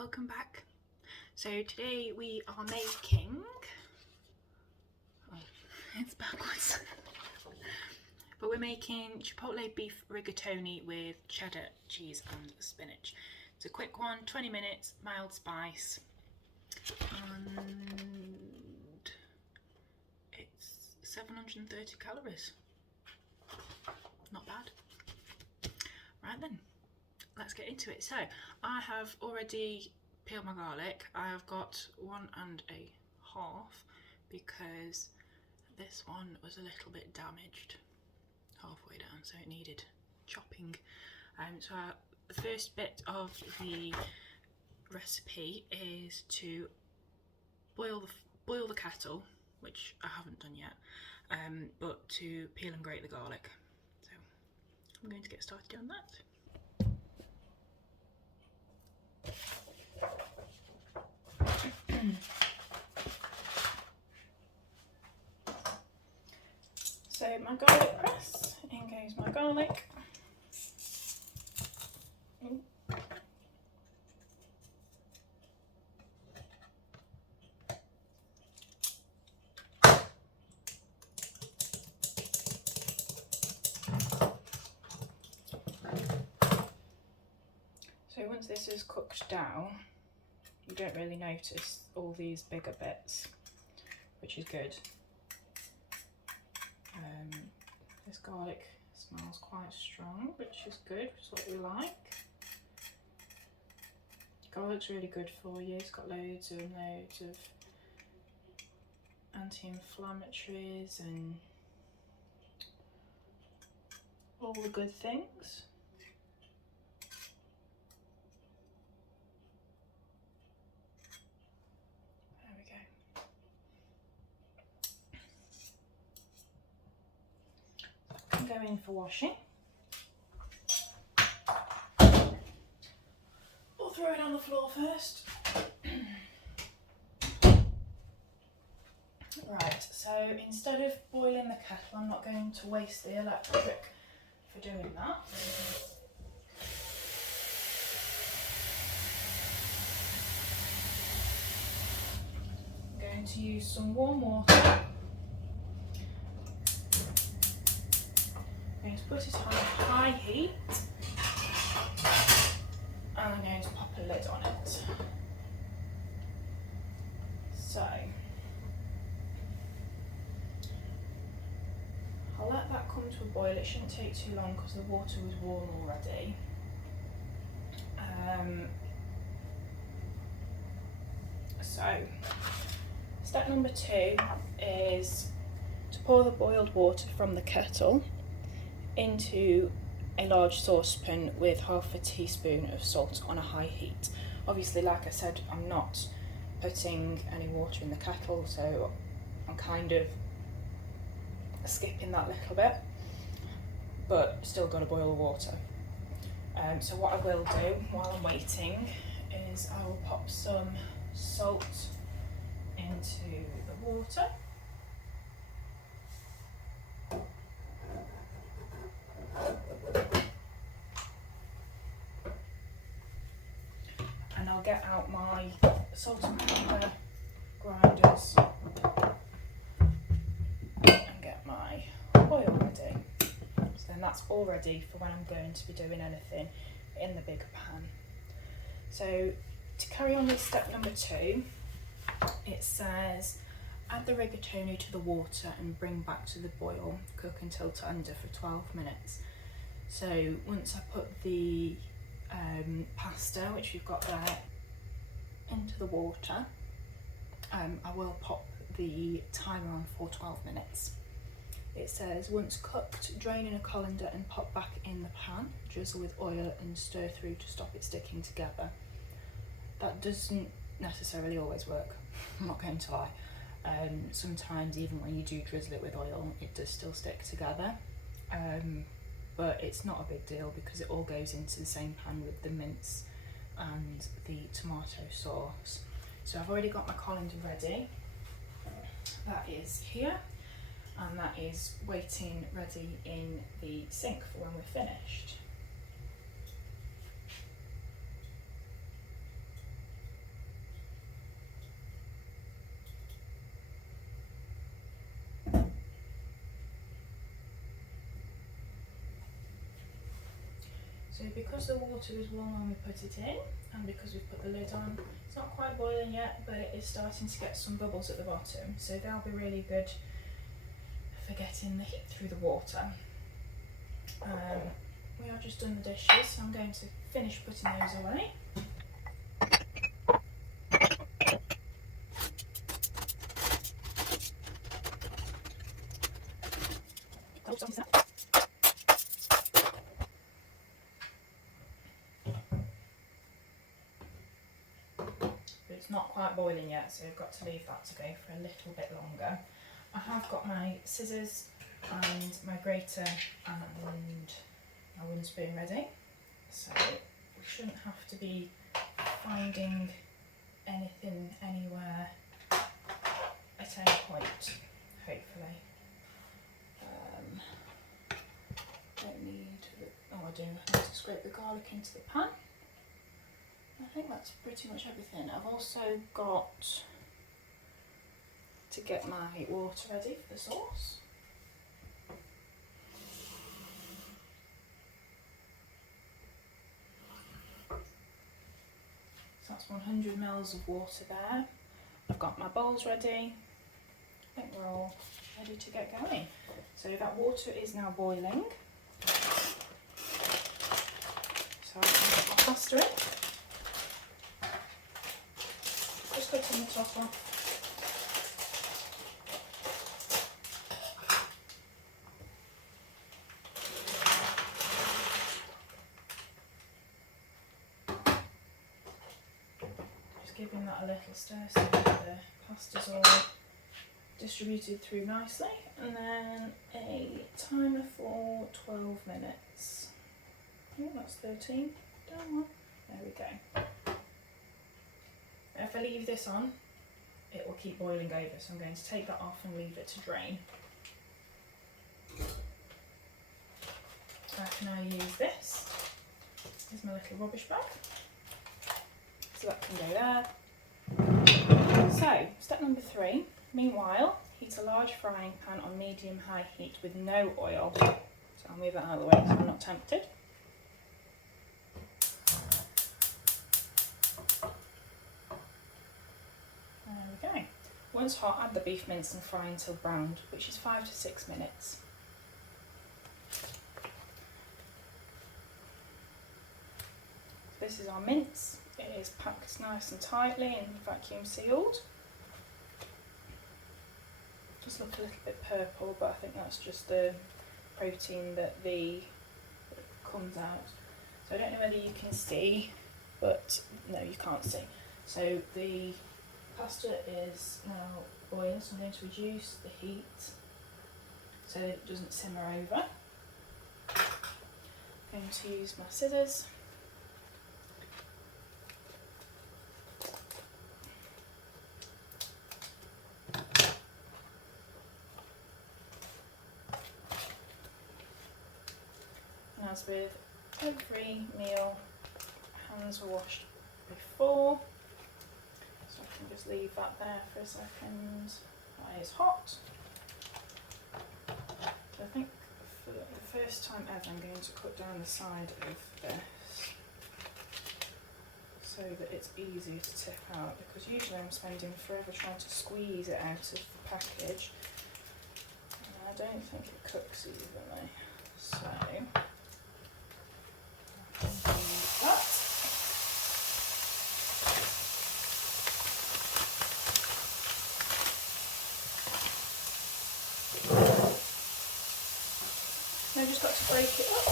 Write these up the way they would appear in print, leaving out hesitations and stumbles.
welcome back. So today we are making, it's backwards, but we're making Chipotle Beef Rigatoni with cheddar cheese and spinach. It's a quick one, 20 minutes, mild spice, and it's 730 calories. Not bad. Right then, let's get into it. So I have already peeled my garlic. I have got 1.5 because this one was a little bit damaged halfway down, so it needed chopping. So the first bit of the recipe is to boil the kettle, which I haven't done yet, but to peel and grate the garlic. So I'm going to get started on that. So my garlic press, in goes my garlic. So once this is cooked down, you don't really notice all these bigger bits, which is good. This garlic smells quite strong, which is good, which is what we like. Garlic's really good for you. It's got loads and loads of anti-inflammatories and all the good things. There we go. Go in for washing. We'll throw it on the floor first. Right, so instead of boiling the kettle, I'm not going to waste the electric for doing that. I'm going to use some warm water. I'm going to put it on high heat and I'm going to pop a lid on it. So I'll let that come to a boil. It shouldn't take too long because the water was warm already. So step number 2 is to pour the boiled water from the kettle into a large saucepan with half a teaspoon of salt on a high heat. Obviously, like I said, I'm not putting any water in the kettle, so I'm kind of skipping that little bit, but still got to boil the water. So what I will do while I'm waiting is I will pop some salt into the water. And I'll get out my salt and pepper grinders and get my oil ready. So then that's all ready for when I'm going to be doing anything in the bigger pan. So to carry on with step number 2, it says add the rigatoni to the water and bring back to the boil. Cook until tender for 12 minutes. So once I put the pasta, which we've got there, into the water, I will pop the timer on for 12 minutes. It says once cooked, drain in a colander and pop back in the pan, drizzle with oil and stir through to stop it sticking together. That doesn't necessarily always work, I'm not going to lie. Sometimes even when you do drizzle it with oil, it does still stick together. But it's not a big deal because it all goes into the same pan with the mince and the tomato sauce. So I've already got my colander ready. That is here, and that is waiting ready in the sink for when we're finished. So because the water is warm when we put it in, and because we've put the lid on, it's not quite boiling yet, but it is starting to get some bubbles at the bottom. So they'll be really good for getting the heat through the water. We have just done the dishes, so I'm going to finish putting those away. It's not quite boiling yet, so I've got to leave that to go for a little bit longer. I have got my scissors and my grater and my wooden spoon ready, so we shouldn't have to be finding anything anywhere at any point, hopefully. Don't need, oh I do have to scrape the garlic into the pan. I think that's pretty much everything. I've also got to get my water ready for the sauce. So that's 100 ml of water there. I've got my bowls ready. I think we're all ready to get going. So that water is now boiling. So I can put my pasta in. Just cutting the top off. Just giving that a little stir so that the pasta's all distributed through nicely, and then a timer for 12 minutes. Oh, that's 13. Down one. There we go. If I leave this on, it will keep boiling over, so I'm going to take that off and leave it to drain. I can now use this. Here's my little rubbish bag. So that can go there. So, step number 3. Meanwhile, heat a large frying pan on medium-high heat with no oil. So I'll move that out of the way so I'm not tempted. There we go. Once hot, add the beef mince and fry until browned, which is 5 to 6 minutes. This is our mince. It is packed nice and tightly and vacuum sealed. Just look a little bit purple, but I think that's just the protein that comes out. So I don't know whether you can see, but no, you can't see. So the pasta is now boiling, so I'm going to reduce the heat so that it doesn't simmer over. I'm going to use my scissors. As with every meal, hands were washed before, so I can just leave that there for a second. That is hot. So I think for the first time ever I'm going to cut down the side of this so that it's easier to tip out, because usually I'm spending forever trying to squeeze it out of the package and I don't think it cooks evenly. So I've just got to break it up.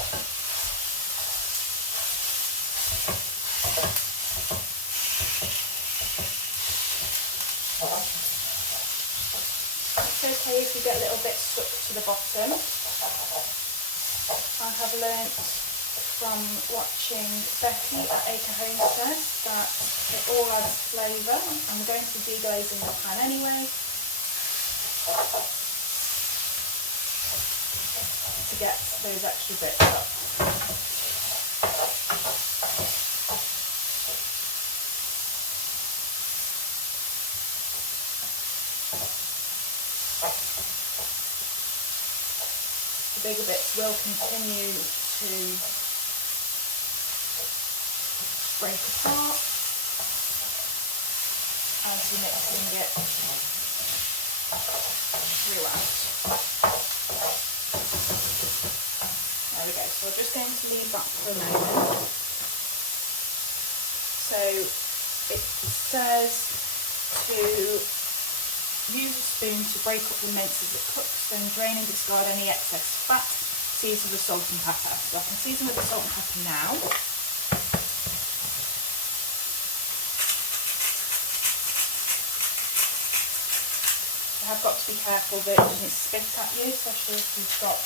It's okay if you get a little bit stuck to the bottom. I have learnt from watching Becky at Acre Homestead that it all adds flavour. I'm going to be deglazing the pan anyway to get those extra bits up. The bigger bits will continue to break apart as you're mixing it throughout. There we go, so I'm just going to leave that for a moment. So it says to use a spoon to break up the mince as it cooks, then drain and discard any excess fat. Season with salt and pepper. So I can season with the salt and pepper now. You have got to be careful that it doesn't spit at you, especially if you've got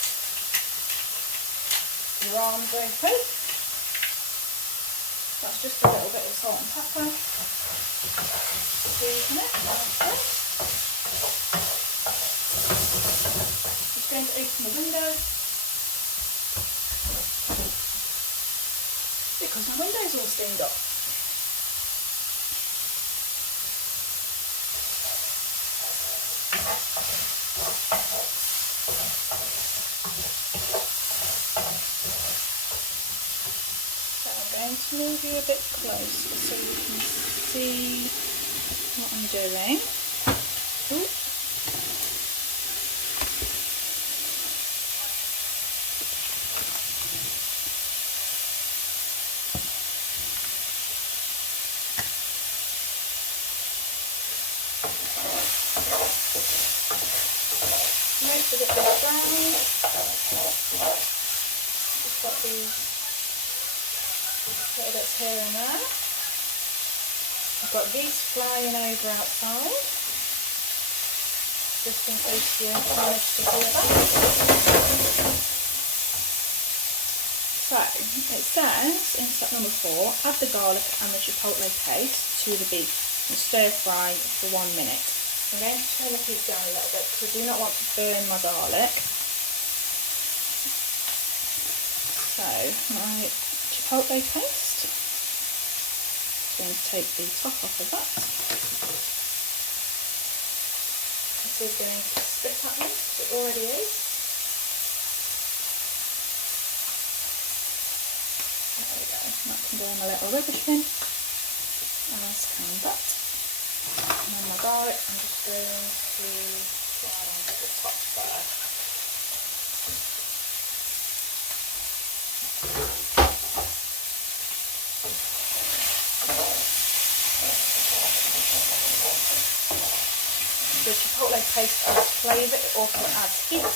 your arms open. That's just a little bit of salt and pepper. Season it, nicely. Just going to open the window because my window's all steamed up. So I'm going to move you a bit closer so you can see what I'm doing. Ooh. Most of it is brown. Just got these little bits here and there. I've got these flying over outside, just in case you manage to hear that. So it says in step number 4, add the garlic and the chipotle paste to the beef and stir fry for 1 minute. I'm going to turn the heat down a little bit because I do not want to burn my garlic. So my chipotle paste, I'm going to take the top off of that. This is going to spit at me, it already is. There we go, that can go in a little rubbish bin, as can that. And then my garlic, I'm just going to slide onto the top there. The chipotle paste adds flavour, it also adds heat.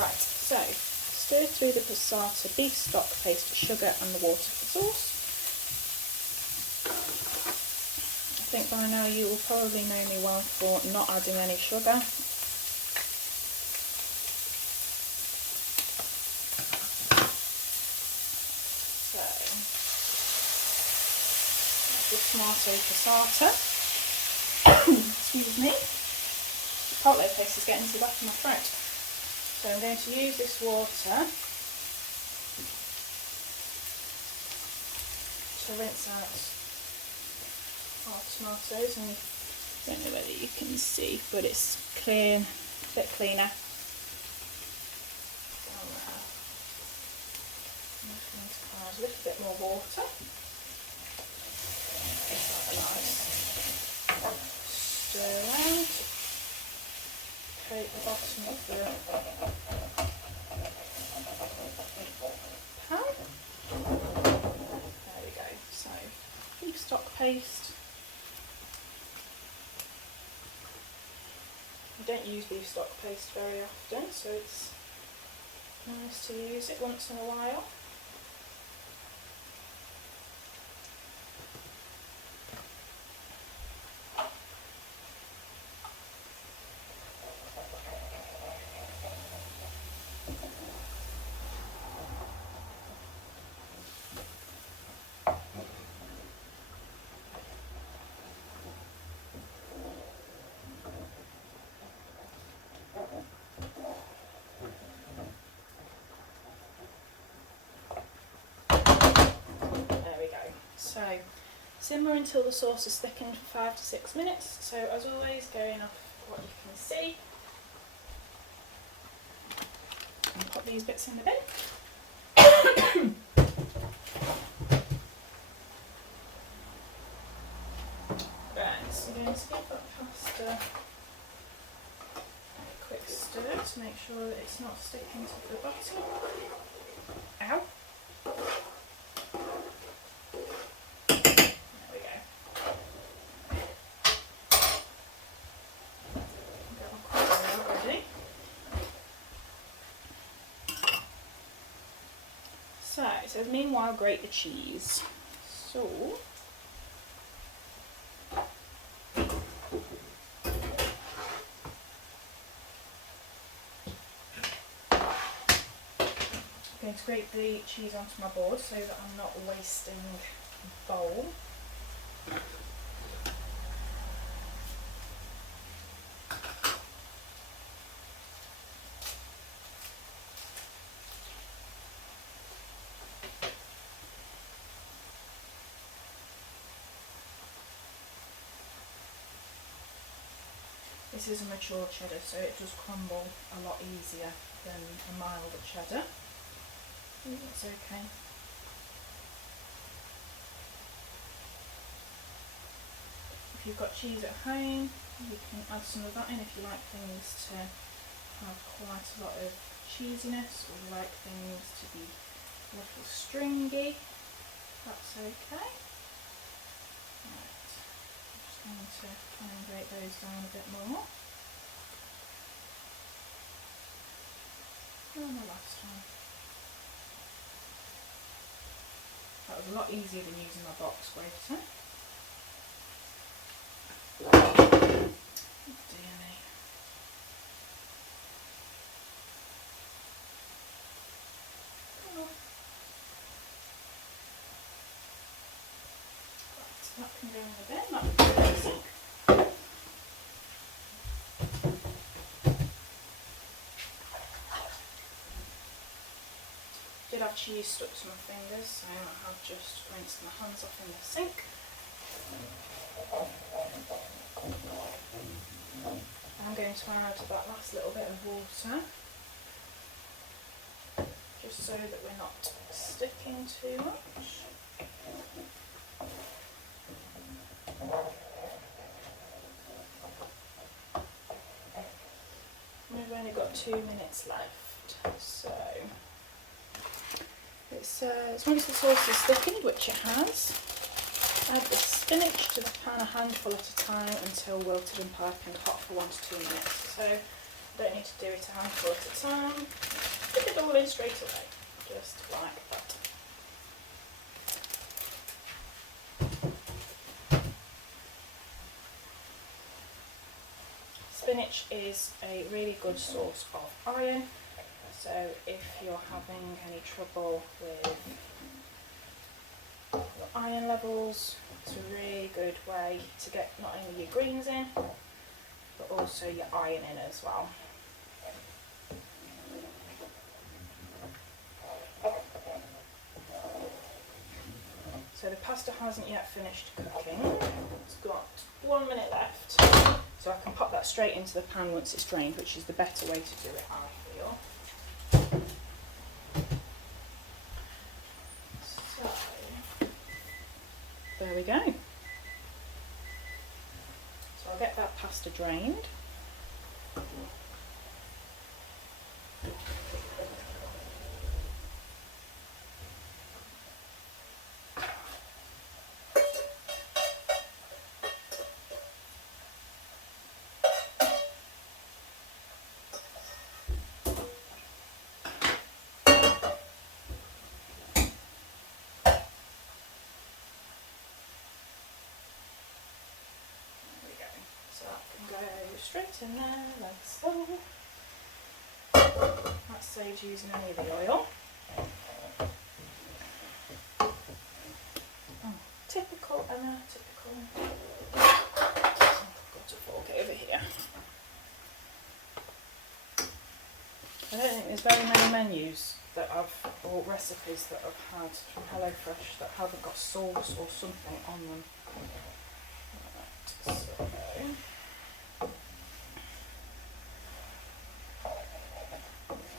Right, so stir through the passata beef stock paste, sugar and the water for sauce. I think by now you will probably know me well for not adding any sugar. So, that's the tomato passata. Excuse me. Chipotle paste is getting to the back of my throat. So I'm going to use this water to rinse out our tomatoes, and I don't know whether you can see, but it's clear, a bit cleaner. Down there. I'm just going to add a little bit more water. Just like a nice stir around. Coat the bottom of the pan. There we go. So beef stock paste. I don't use beef stock paste very often, so it's nice to use it once in a while. simmer until the sauce is thickened for 5 to 6 minutes. So as always, going off what you can see, and pop these bits in the bin. Right, so we're going to give that pasta a quick stir to make sure that it's not sticking to the bottom. Ow! There we go. Got my corn out already. So it says meanwhile grate the cheese. So I'm going to grate the cheese onto my board so that I'm not wasting the bowl. This is a mature cheddar, so it does crumble a lot easier than a milder cheddar. That's okay. If you've got cheese at home, you can add some of that in if you like things to have quite a lot of cheesiness, or you like things to be a little stringy. That's okay. Right. I'm just going to try and grate those down a bit more. And the last one. That was a lot easier than using my box grater. Oh dear me. Oh. Right, so that can go in the bin. That would be basic. Did have cheese stuck to my fingers, so I have just rinsed my hands off in the sink. I'm going to add that last little bit of water, just so that we're not sticking too much. We've only got 2 minutes left, so it says once the sauce is thickened, which it has, add the spinach to the pan a handful at a time until wilted and piping hot for 1 to 2 minutes. So I don't need to do it a handful at a time. Put it all in straight away, just like that. Spinach is a really good source of iron, so if you're having any trouble with your iron levels, it's a really good way to get not only your greens in, but also your iron in as well. So the pasta hasn't yet finished cooking. It's got 1 minute left, so I can pop that straight into the pan once it's drained, which is the better way to do it, I feel. So there we go. So I'll get that pasta drained. So that can go straight in there, like so. That saves using any of the oil. Oh, typical Emma, typical. I've got a fork over here. I don't think there's very many menus that or recipes that I've had from HelloFresh that haven't got sauce or something on them. Right, so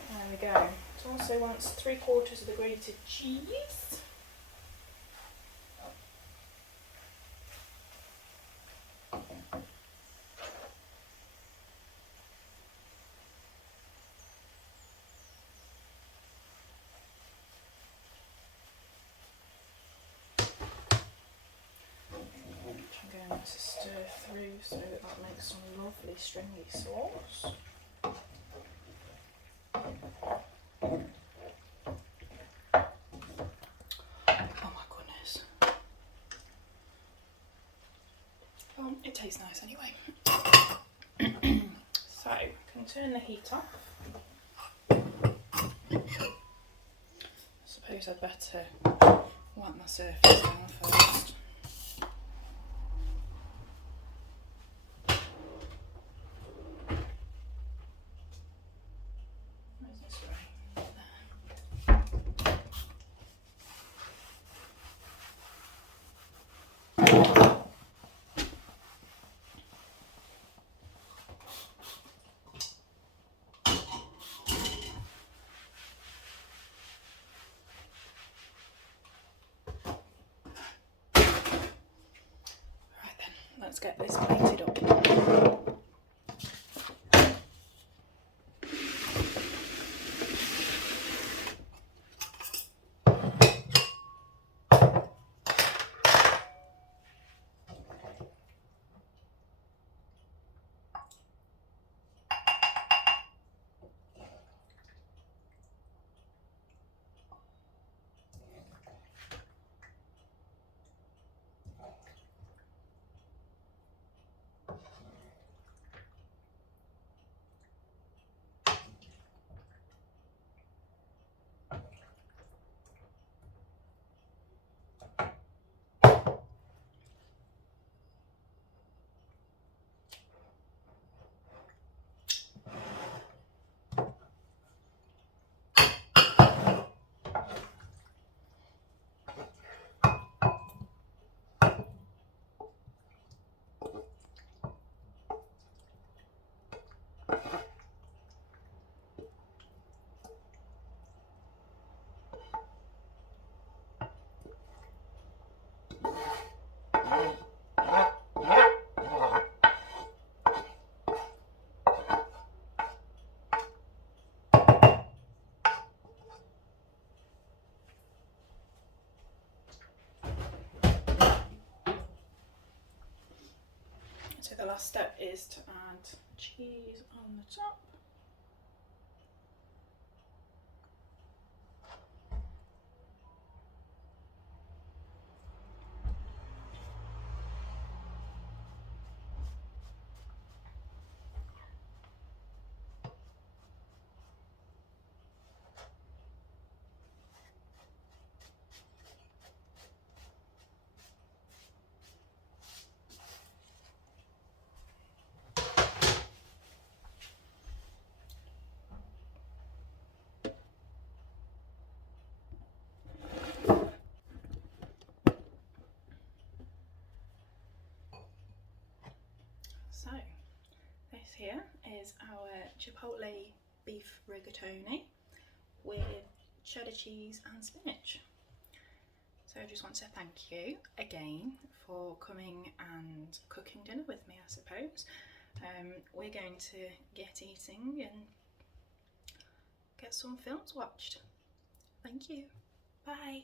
there we go. It also wants 3/4 of the grated cheese. I'm going to stir through so that makes some lovely stringy sauce. Oh my goodness. Well, it tastes nice anyway. So, I can turn the heat off. I suppose I'd better wipe my surface down first. Where's the spray? Right then, let's get this plated up. So the last step is to add cheese on the top. So this here is our Chipotle Beef Rigatoni with cheddar cheese and spinach. So I just want to thank you again for coming and cooking dinner with me, I suppose. We're going to get eating and get some films watched. Thank you. Bye.